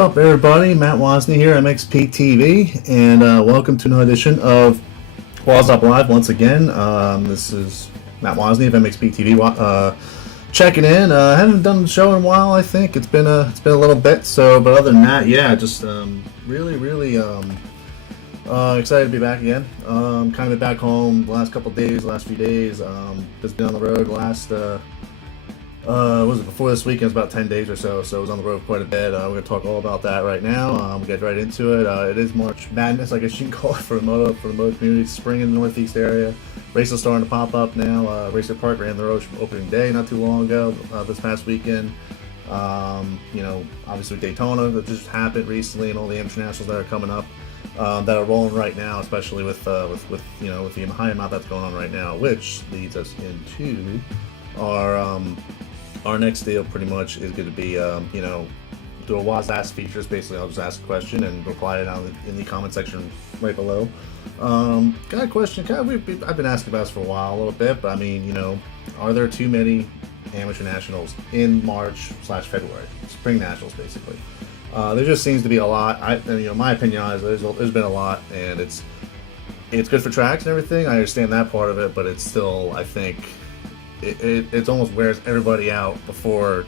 up, everybody? Matt Wozney here, MXPTV, and welcome to another edition of WOZ Live once again. This is Matt Wozney of MXPTV checking in. I haven't done the show in a while. I think it's been a little bit. So, but other than that, yeah, just really excited to be back again. Kind of been back home the last couple days, last few days. Just been on the road last. Was it before this weekend? It was about 10 days or so, so I was on the road quite a bit. We're going to talk all about that right now. We'll get right into it. It is March Madness, I guess you can call it, for the Moto community. Spring in the Northeast area. Races starting to pop up now. Racer Park ran the road opening day not too long ago, this past weekend. Obviously Daytona that just happened recently, and all the internationals that are coming up that are rolling right now, especially with the high amount that's going on right now, which leads us into our next deal. Pretty much is going to be, do a WOZ Ask features. Basically, I'll just ask a question and reply it down in the comment section right below. Got a question. I've been asking about this for a while, a little bit, but I mean, are there too many amateur nationals in March/February? Spring nationals, basically. There just seems to be a lot. My opinion is there's been a lot, and it's good for Trax and everything. I understand that part of it, but it's still, I think, it's almost wears everybody out before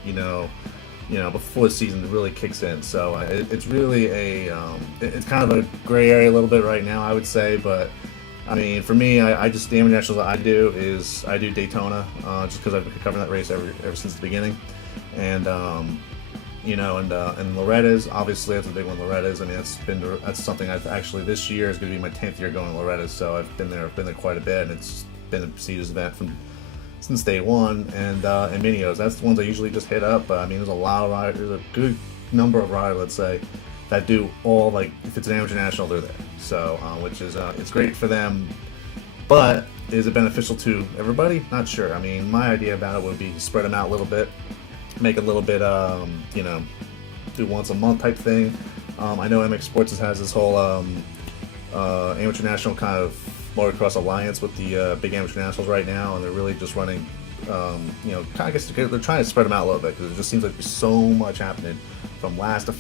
before the season really kicks in. So it's really it's kind of a gray area a little bit right now, I would say. But I mean, for me, I just, the internationals I do Daytona, just because I've been covering that race ever since the beginning, and and Loretta's, obviously that's a big one. Loretta's, I mean, that's something I've actually, this year is going to be my 10th year going to Loretta's, so I've been there quite a bit, and it's been a prestigious event since day one. And Minios, that's the ones I usually just hit up. But I mean, there's a lot of riders, there's a good number of riders, let's say, that do all, like, if it's an amateur national, they're there. So, which is, it's great for them, but is it beneficial to everybody? Not sure. I mean, my idea about it would be to spread them out a little bit, make it a little bit, do once a month type thing. I know MX Sports has this whole amateur national kind of motocross alliance with the big amateur nationals right now, and they're really just running, I guess they're trying to spread them out a little bit, because it just seems like there's so much happening from last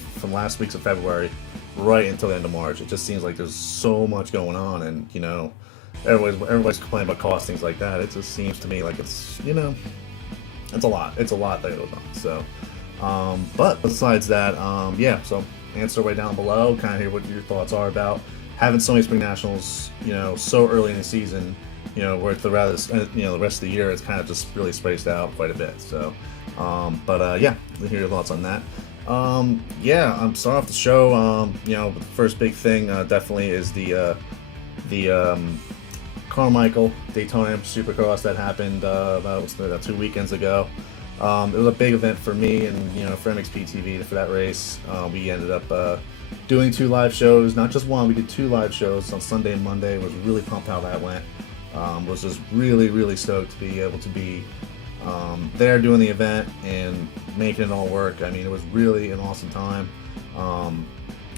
weeks of February right until the end of March. It just seems like there's so much going on, and everybody's complaining about cost, things like that. It just seems to me like it's a lot that goes on. So, but besides that, so answer right down below, kind of hear what your thoughts are about having so many spring nationals, so early in the season, where the rest of the year it's kind of just really spaced out quite a bit. So, let me hear your thoughts on that. I'm starting off the show. The first big thing definitely is the Carmichael Daytona Supercross that happened about 2 weekends ago. It was a big event for me and for MXPTV for that race. We ended up doing 2 live shows, not just one. We did 2 live shows on Sunday and Monday. Was really pumped how that went. Was just really stoked to be able to be there doing the event and making it all work. I mean, it was really an awesome time.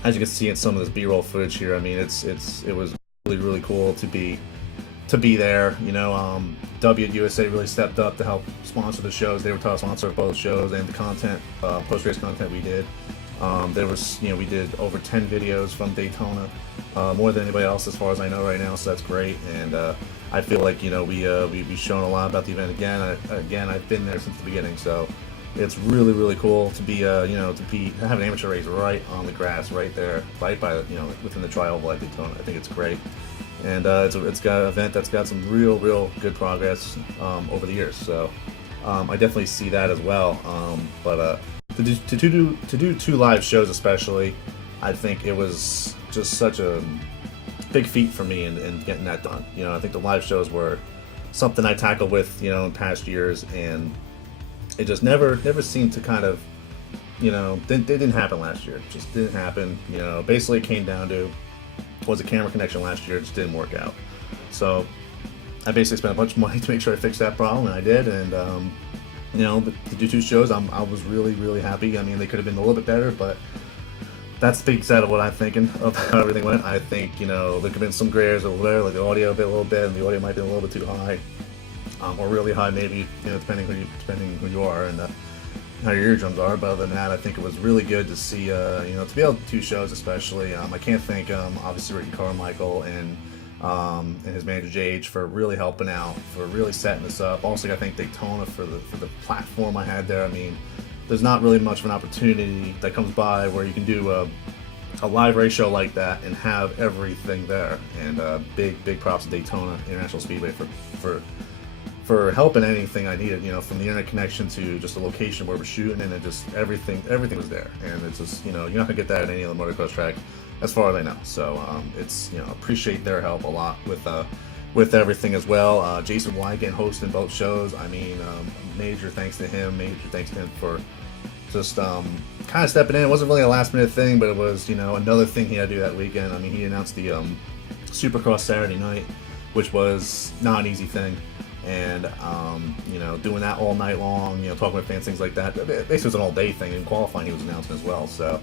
As you can see in some of this B-roll footage here, I mean, it was really cool to be there. WOZ really stepped up to help sponsor the shows. They were top sponsor of both shows and the content, post-race content we did. We did over 10 videos from Daytona, more than anybody else as far as I know right now, so that's great. And I feel like we've shown a lot about the event again. I've been there since the beginning, so it's really cool to be have an amateur race right on the grass, right there, right by within the tri-oval at Daytona. I think it's great, and it's got an event that's got some real good progress over the years. So I definitely see that as well. To do 2 live shows, especially, I think it was just such a big feat for me in getting that done. I think the live shows were something I tackled with in past years, and it just never seemed to kind of it didn't happen last year. It just didn't happen. Basically it came down to, was a camera connection last year. It just didn't work out. So I basically spent a bunch of money to make sure I fixed that problem, and I did. And to do 2 shows, I was really happy. I mean, they could have been a little bit better, but that's the big side of what I'm thinking of how everything went. I think there could have been some gray areas over there, like the audio a little bit, and the audio might be a little bit too high, or really high, maybe, depending who you are. And how your eardrums are. But other than that, I think it was really good to see, to be able to do 2 shows, especially. I can't thank obviously Ricky Carmichael and his manager JH for really helping out, for really setting this up. Also, I think Daytona for the platform I had there. I mean, there's not really much of an opportunity that comes by where you can do a live race show like that and have everything there. And big props to Daytona International Speedway for helping anything I needed, from the internet connection to just the location where we're shooting, and it just everything was there. And it's just, you're not gonna get that at any other motocross track as far as I know. So it's, appreciate their help a lot with everything as well. Jason Wygant hosting both shows. I mean, major thanks to him for just kind of stepping in. It wasn't really a last minute thing, but it was, another thing he had to do that weekend. I mean, he announced the Supercross Saturday night, which was not an easy thing. And, doing that all night long, talking with fans, things like that. Basically, it was an all-day thing, and qualifying he was announcing as well. So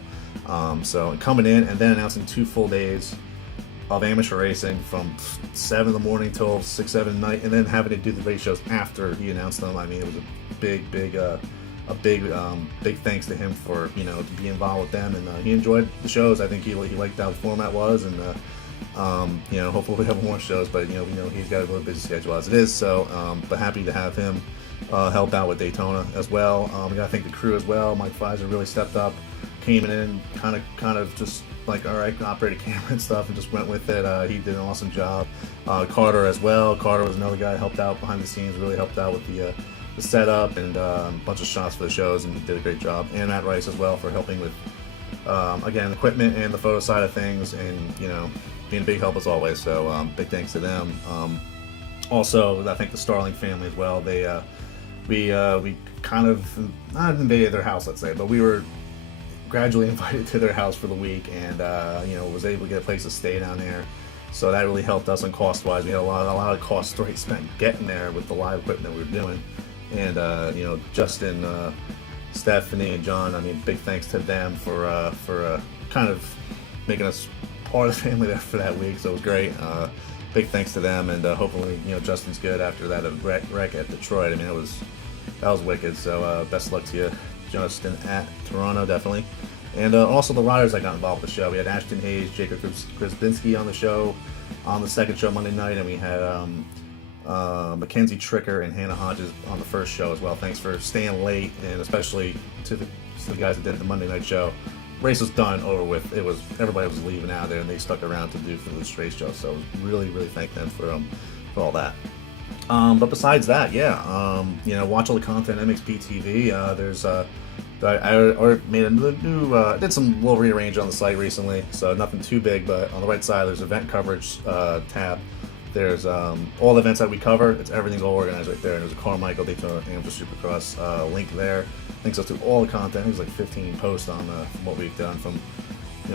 coming in and then announcing 2 full days of amateur racing from 7 in the morning till 6, 7 at night, and then having to do the race shows after he announced them. I mean, it was a big thanks to him for, to be involved with them, and he enjoyed the shows. I think he liked how the format was, and hopefully we have more shows, but we know he's got a really busy schedule as it is. So, but happy to have him help out with Daytona as well. We got to thank the crew as well. Mike Pfizer really stepped up, came in, kind of just like, all right, operate a camera and stuff, and just went with it. He did an awesome job. Carter as well. Carter was another guy who helped out behind the scenes, really helped out with the setup and a bunch of shots for the shows, and did a great job. And Matt Rice as well for helping with again, equipment and the photo side of things, and being a big help as always. So big thanks to them. Also, I think the Starling family as well. They we kind of not invaded their house, let's say, but we were gradually invited to their house for the week, and was able to get a place to stay down there. So that really helped us on cost wise. We had a lot of cost straight spent getting there with the live equipment that we were doing. And Justin, Stephanie, and John, I mean, big thanks to them for kind of making us part of the family there for that week. So it was great. Big thanks to them, and hopefully Justin's good after that wreck at Detroit. I mean, that was wicked. So best luck to you, Justin, at Toronto, definitely. And also the riders that got involved with the show. We had Ashton Hayes, Jacob Krasbinski on the show on the second show Monday night, and we had Mackenzie Tricker and Hannah Hodges on the first show as well. Thanks for staying late, and especially to the guys that did the Monday night show. Race was done, over with. Everybody was leaving out there, and they stuck around to do for the straight show. So really thank them for all that. But besides that, watch all the content on MXPTV. There's I made a new, did some little rearrange on the site recently, so nothing too big, but on the right side there's event coverage tab. There's all the events that we cover. Everything's all organized right there. And there's a Carmichael, Daytona, Amateur Supercross link there. Links us to all the content. There's like 15 posts on from what we've done, from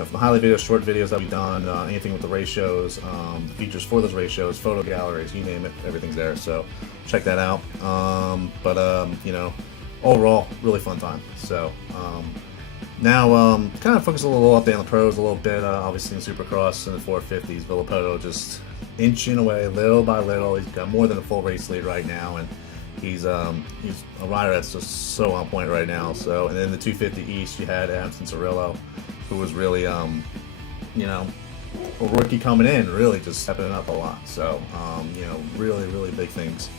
from highlight videos, short videos that we've done, anything with the race shows, the features for those race shows, photo galleries, you name it, everything's there. So check that out. Overall, really fun time. So now kind of focus a little update on the pros a little bit. Obviously in Supercross and the 450s, Villapoto just inching away little by little. He's got more than a full race lead right now, and he's a rider that's just so on point right now. So, and then the 250 East, you had Abston Cirillo, who was really a rookie coming in, really just stepping up a lot. So really big things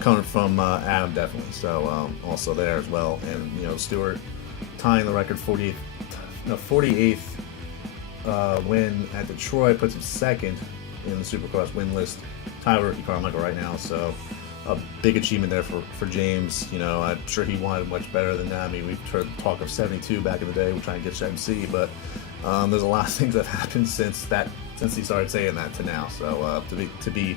coming from Adam, definitely. So also there as well. And Stewart tying the record 48th win at Detroit, puts him second in the Supercross win list, tied with Ricky Carmichael right now. So a big achievement there for James. I'm sure he wanted much better than that. I mean, we've heard talk of 72 back in the day. We're trying to get to MC, but there's a lot of things that have happened since he started saying that to now. So to be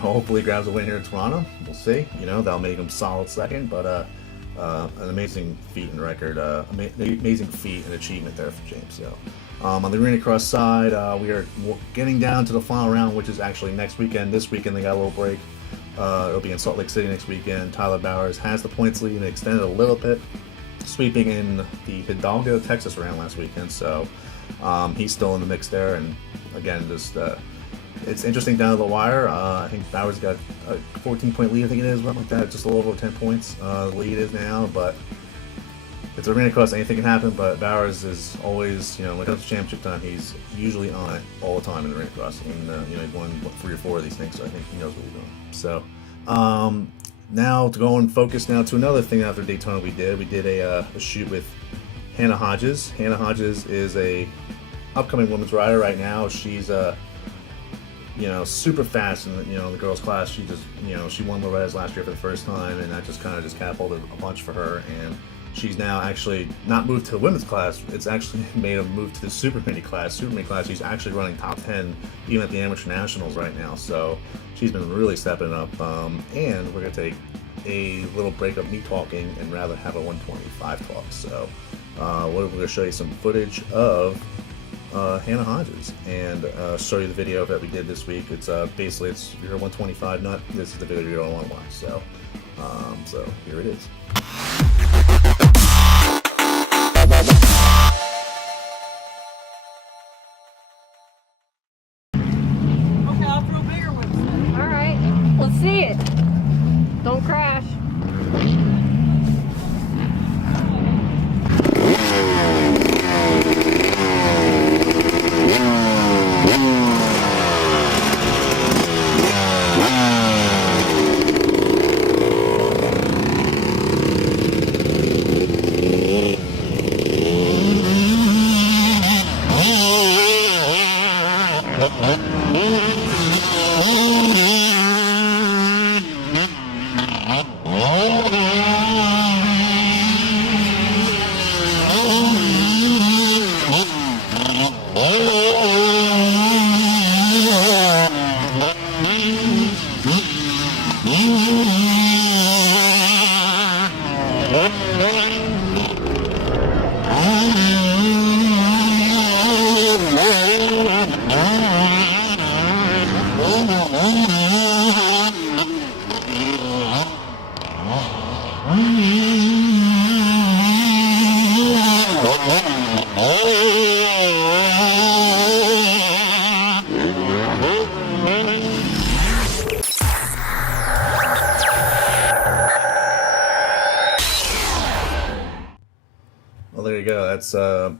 hopefully grabs a win here in Toronto. We'll see. That'll make him solid second, but an amazing feat and record, amazing feat and achievement there for James. So on the arena cross side, we are getting down to the final round, which is actually next weekend. This weekend they got a little break. It'll be in Salt Lake City next weekend. Tyler Bowers has the points lead and extended a little bit, sweeping in the Hidalgo, Texas round last weekend. So he's still in the mix there. And again, just it's interesting down to the wire. I think Bowers got a 14-point lead, I think it is, something like that, just a little over 10 points. The lead is now, but it's arena cross, anything can happen, but Bowers is always, you know, when it comes to championship time, he's usually on it all the time in arena cross. And, you know, he won 3 or 4 of these things, so I think he knows what he's doing. So, now to go and focus now to another thing after Daytona we did a shoot with Hannah Hodges. Hannah Hodges is a upcoming women's rider right now. She's you know, super fast in the, you know, the girls class. She just, you know, she won Loretta's last year for the first time, and that just kind of just catapulted a bunch for her. And she's now actually not moved to the women's class. It's actually made a move to the super mini class. Super mini class, she's actually running top 10 even at the amateur nationals right now. So she's been really stepping up. And we're gonna take a little break of me talking and rather have a 125 talk. So we're gonna show you some footage of Hannah Hodges and show you the video that we did this week. It's basically, it's your 125 nut. This is the video you don't want to watch. So, so here it is. Okay, I'll throw bigger ones then. All right, let's see it. Don't crash. Well, there you go. That's a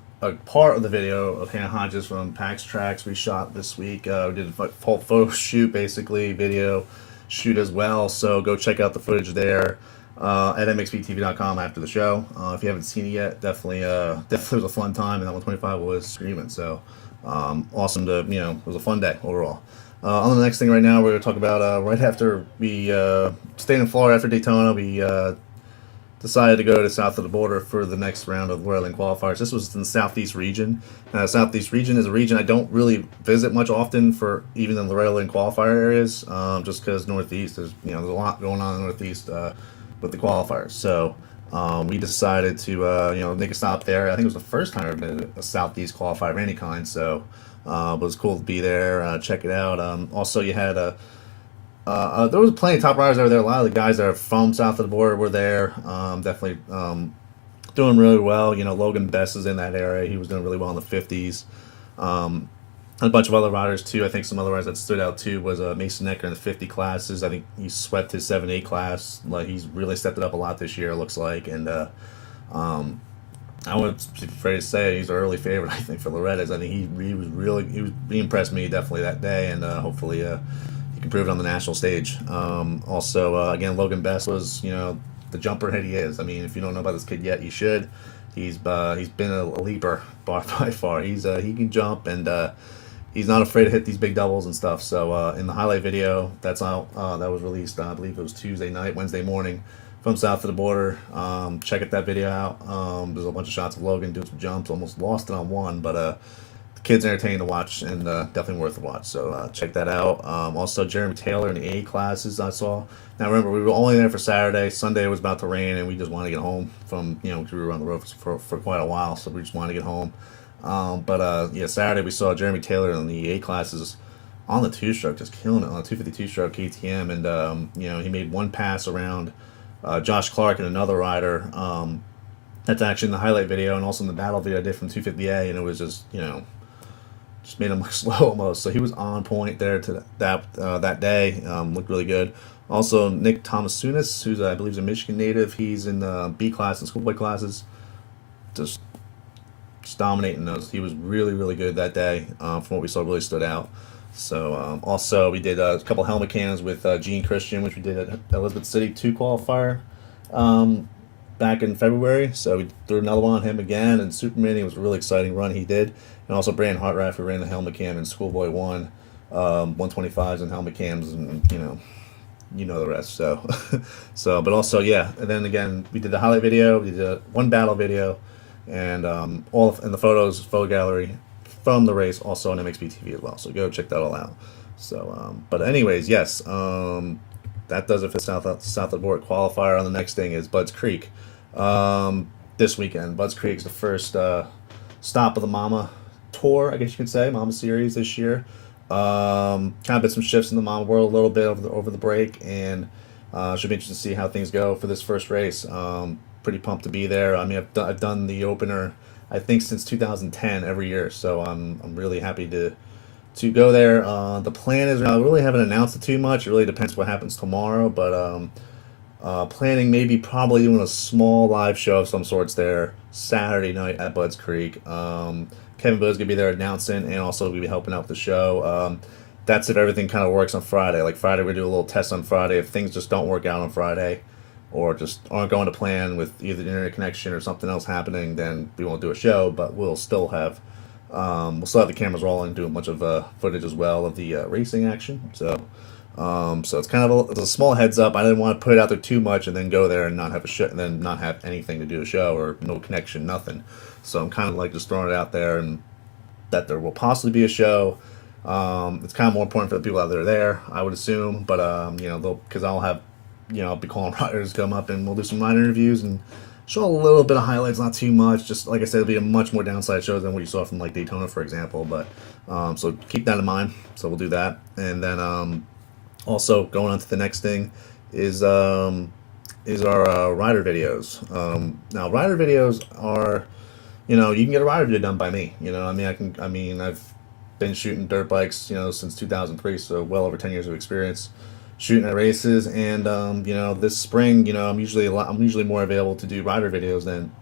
part of the video of Hannah Hodges from Trax we shot this week. We did a photo shoot, basically, video shoot as well. So go check out the footage there at MXPTV.com after the show. If you haven't seen it yet, definitely was a fun time, and that 125 was screaming. So awesome to, you know, it was a fun day overall. On the next thing right now, we're going to talk about right after we stayed in Florida after Daytona, we decided to go to south of the border for the next round of Royal Link qualifiers. This was in the Southeast region. Southeast region is a region I don't really visit much often for even in the Royal Link qualifier areas, just because Northeast is, you know, there's a lot going on in the Northeast with the qualifiers. So we decided to you know, make a stop there. I think it was the first time I've been to a Southeast qualifier of any kind. So it was cool to be there, check it out. Also, you had there was plenty of top riders over there. A lot of the guys that are from south of the border were there. Definitely doing really well. You know, Logan Bess is in that area. He was doing really well in the 50s. And a bunch of other riders too. I think some other riders that stood out too was Mason Necker in the 50 classes. I think he swept his 7-8 class. Like, he's really stepped it up a lot this year, it looks like. And I would be afraid to say he's an early favorite, I think, for Loretta's. I think he impressed me definitely that day, and hopefully he can prove it on the national stage. Also, again, Logan Bess was, you know, the jumper head he is. I mean, if you don't know about this kid yet, you should. He's been a leaper by far. He can jump, and he's not afraid to hit these big doubles and stuff. So in the highlight video that's out, that was released, I believe it was Tuesday night, Wednesday morning, from south of the border. Check that video out. There's a bunch of shots of Logan doing some jumps. Almost lost it on one, but the kid's entertaining to watch, and definitely worth the watch. So check that out. Also, Jeremy Taylor in the A classes I saw. Now remember, we were only there for Saturday. Sunday was about to rain, and we just wanted to get home from, you know, because we were on the road for quite a while, so we just wanted to get home. Yeah, Saturday we saw Jeremy Taylor in the A classes on the two-stroke, just killing it on the 252 stroke KTM, and you know, he made one pass around Josh Clark and another rider. That's actually in the highlight video, and also in the battle video I did from 250A, and it was just, you know, just made him look slow almost. So he was on point there to that day. Looked really good. Also, Nick Thomasunis, who's I believe is a Michigan native, he's in the B class and schoolboy classes. just dominating those. He was really, really good that day. From what we saw, really stood out. So also we did a couple helmet cams with Gene Christian, which we did at Elizabeth City 2 qualifier back in February. So we threw another one on him again, and Superman. It was a really exciting run he did. And also Brandon Hartraff, who ran the helmet cam in Schoolboy 1, 125s and helmet cams, and you know the rest. So but also, yeah, and then again we did the highlight video, we did a one battle video, and all in the photo gallery from the race, also on MXPTV as well. So go check that all out. So but anyways, yes, that does it for South of the Board qualifier. On the next thing is Budds Creek this weekend. Budds Creek is the first stop of the Mama Tour, I guess you could say, Mama Series this year. Kind of been some shifts in the Mama world a little bit over the break, and should be interesting to see how things go for this first race. Pretty pumped to be there. I mean, I've done the opener, I think, since 2010 every year, so I'm really happy to go there. The plan is, I really haven't announced it too much. It really depends what happens tomorrow, but planning maybe probably doing a small live show of some sorts there Saturday night at Budds Creek. Kevin Boo's gonna be there announcing, and also gonna be helping out with the show. That's if everything kind of works on Friday. Like Friday, we do a little test on Friday. If things just don't work out on Friday, or just aren't going to plan with either the internet connection or something else happening, then we won't do a show. But we'll still have the cameras rolling, do a bunch of footage as well of the racing action. So it's kind of it's a small heads up. I didn't want to put it out there too much and then go there and not have a show, and then not have anything to do a show or no connection, nothing. So I'm kind of like just throwing it out there, and that there will possibly be a show. It's kind of more important for the people out there, I would assume. But because I'll have, I'll be calling riders to come up, and we'll do some rider interviews and show a little bit of highlights, not too much. Just like I said, it'll be a much more downside show than what you saw from like Daytona, for example. But so keep that in mind. So we'll do that, and then also going on to the next thing is our rider videos. Now rider videos are, you can get a rider video done by me. I've been shooting dirt bikes, since 2003, so well over 10 years of experience shooting at races. And this spring, I'm usually more available to do rider videos than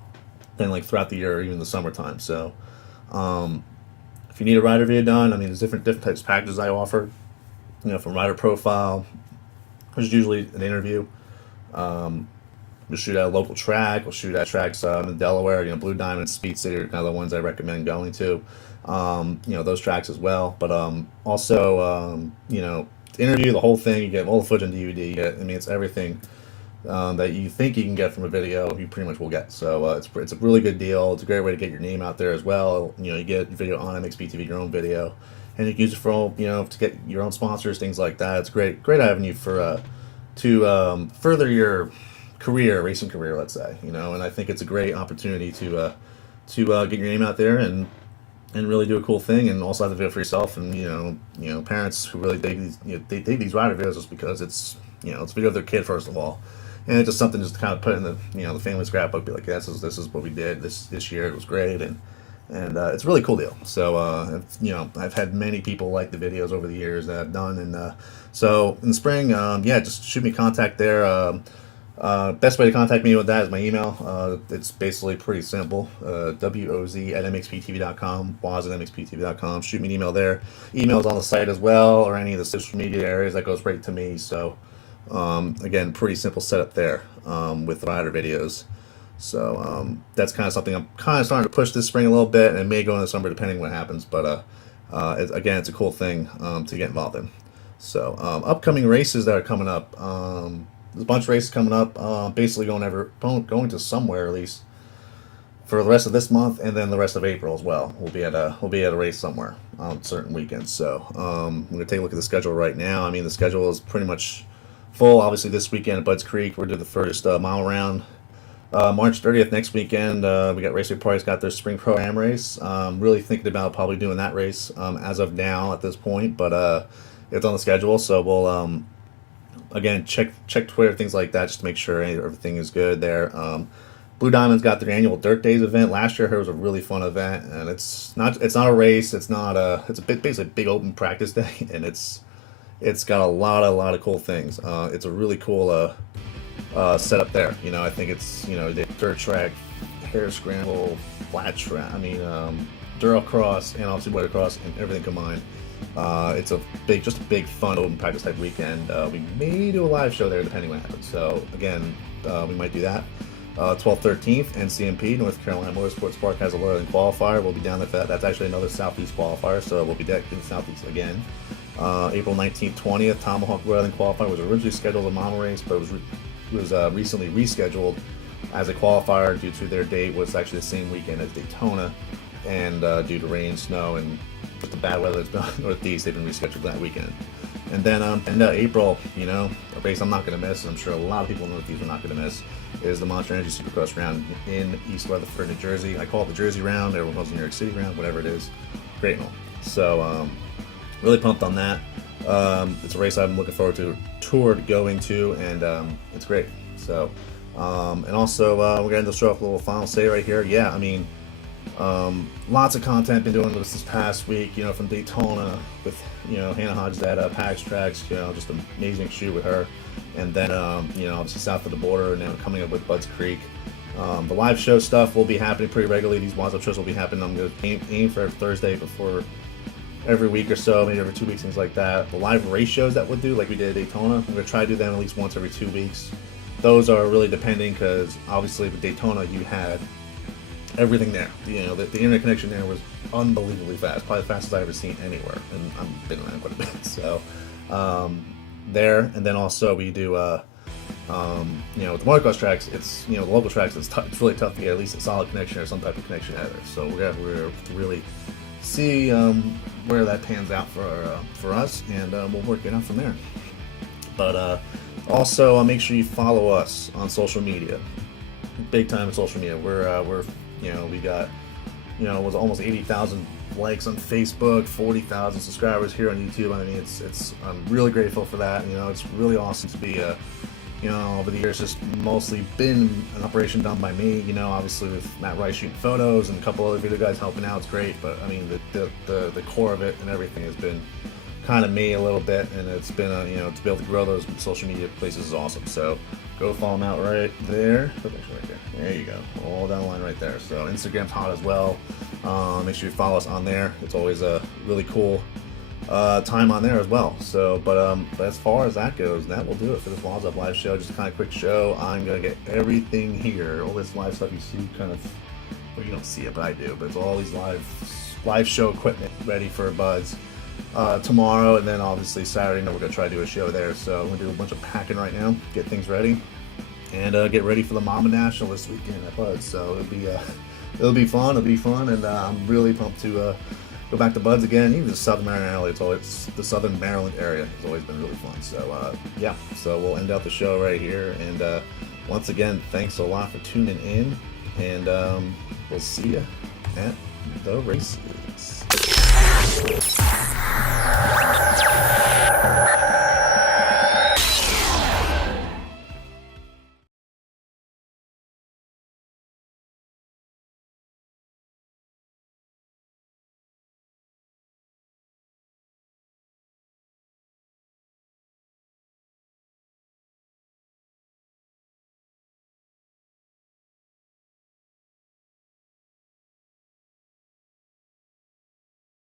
like throughout the year or even the summertime. So if you need a rider video done, there's different types of packages I offer. From rider profile, which is usually an interview. We'll shoot at a local track. We'll shoot at tracks in Delaware. Blue Diamond, Speed City are kind of the ones I recommend going to. Those tracks as well. But also, interview, the whole thing. You get all the footage on DVD. It's everything that you think you can get from a video, you pretty much will get. So it's a really good deal. It's a great way to get your name out there as well. You get video on MXPTV, your own video, and you can use it for to get your own sponsors, things like that. It's a great avenue for to further your racing career, let's say. And I think it's a great opportunity to get your name out there and really do a cool thing, and also have the video for yourself. And parents who really dig these, they dig these rider videos just because it's it's a video of their kid, first of all, and it's just something just to kind of put in the the family scrapbook, be like, this is what we did this year. It was great, and it's a really cool deal. So I've had many people like the videos over the years that I've done, and so in the spring, just shoot me a contact there. Best way to contact me with that is my email. It's basically pretty simple. WOZ at MXPTV.com, WOZ at MXPTV.com. Shoot me an email there. Email's on the site as well, or any of the social media areas. That goes right to me. So again, pretty simple setup there with rider videos. So that's kind of something I'm kind of starting to push this spring a little bit, and it may go in the summer depending on what happens. But again, it's a cool thing to get involved in. So upcoming races that are coming up. There's a bunch of races coming up. Basically going to somewhere at least for the rest of this month, and then the rest of April as well. We'll be at a race somewhere on certain weekends. So I'm gonna take a look at the schedule right now. The schedule is pretty much full. Obviously, this weekend at Budds Creek, we're doing the first mile round. March 30th next weekend, we got Raceway Party's got their spring pro-am race. Really thinking about probably doing that race as of now at this point, but it's on the schedule, so we'll again check Twitter, things like that, just to make sure everything is good there. Blue Diamond's got their annual Dirt Days event. Last year it was a really fun event, and it's not a race. It's basically a big open practice day, and it's got a lot of cool things. It's a really cool setup there. I think it's the dirt track hare scramble, flat track. I mean, Durocross and obviously motocross and everything combined. It's just a big fun open practice type weekend. We may do a live show there depending what happens. So again, we might do that. 12th, 13th, NCMP, North Carolina Motorsports Park has a Loyalty Qualifier. We'll be down there for that. That's actually another Southeast qualifier, so we'll be decked in Southeast again. April 19th, 20th, Tomahawk Loyalty Qualifier was originally scheduled as a mama race, but it was recently rescheduled as a qualifier due to their date was actually the same weekend as Daytona, and due to rain, snow, and just the bad weather that's been on the Northeast, they've been rescheduled that weekend. And then end of April, you know, a race I'm not going to miss, and I'm sure a lot of people in the Northeast are not going to miss, is the Monster Energy Supercross round in East Rutherford, New Jersey. I call it the Jersey round, everyone calls it the New York City round, whatever it is. Great and all. So, really pumped on that. It's a race I'm looking forward to going to, and it's great. So, and also, we're going to show off a little final say right here. Yeah, I mean, lots of content been doing this past week, you know, from Daytona with, you know, Hannah Hodges at Trax, you know, just an amazing shoot with her. And then, you know, obviously south of the border, and now coming up with Budds Creek. The live show stuff will be happening pretty regularly. These WOZ shows will be happening. I'm going to aim for Thursday before every week or so, maybe every 2 weeks, things like that. The live race shows that we'll do, like we did at Daytona, I'm going to try to do them at least once every 2 weeks. Those are really depending, because obviously with Daytona you had everything there. You know, the internet connection there was unbelievably fast, probably the fastest I've ever seen anywhere, and I've been around quite a bit. So there, and then also we do, you know, with the motocross tracks, it's, you know, the local tracks, it's really tough to get at least a solid connection or some type of connection out of there. So we're to really see where that pans out for us, and we'll work it out from there. But also make sure you follow us on social media, big time in social media. We're you know, we got, you know, it was almost 80,000 likes on Facebook, 40,000 subscribers here on YouTube. I mean, I'm really grateful for that. You know, it's really awesome to be you know, over the years, just mostly been an operation done by me, you know, obviously with Matt Rice shooting photos and a couple other video guys helping out. It's great, but I mean, the core of it and everything has been kind of me a little bit, and it's been you know, to be able to grow those social media places is awesome. So go follow them out right there. There you go, all down the line right there. So Instagram's hot as well. Make sure you follow us on there. It's always a really cool time on there as well. So, but as far as that goes, that will do it for this WOZ Up live show. Just a kind of quick show. I'm gonna get everything here, all this live stuff you see, kind of, well, you don't see it, but I do. But it's all these live show equipment ready for Budds tomorrow, and then obviously Saturday night we're gonna try to do a show there. So I'm gonna do a bunch of packing right now, get things ready, and get ready for the Mama National this weekend at Budds. So it'll be fun, and I'm really pumped to go back to Budds again. Even the Southern Maryland area has always been really fun. So yeah, so we'll end out the show right here, and once again, thanks a lot for tuning in, and we'll see you at the races.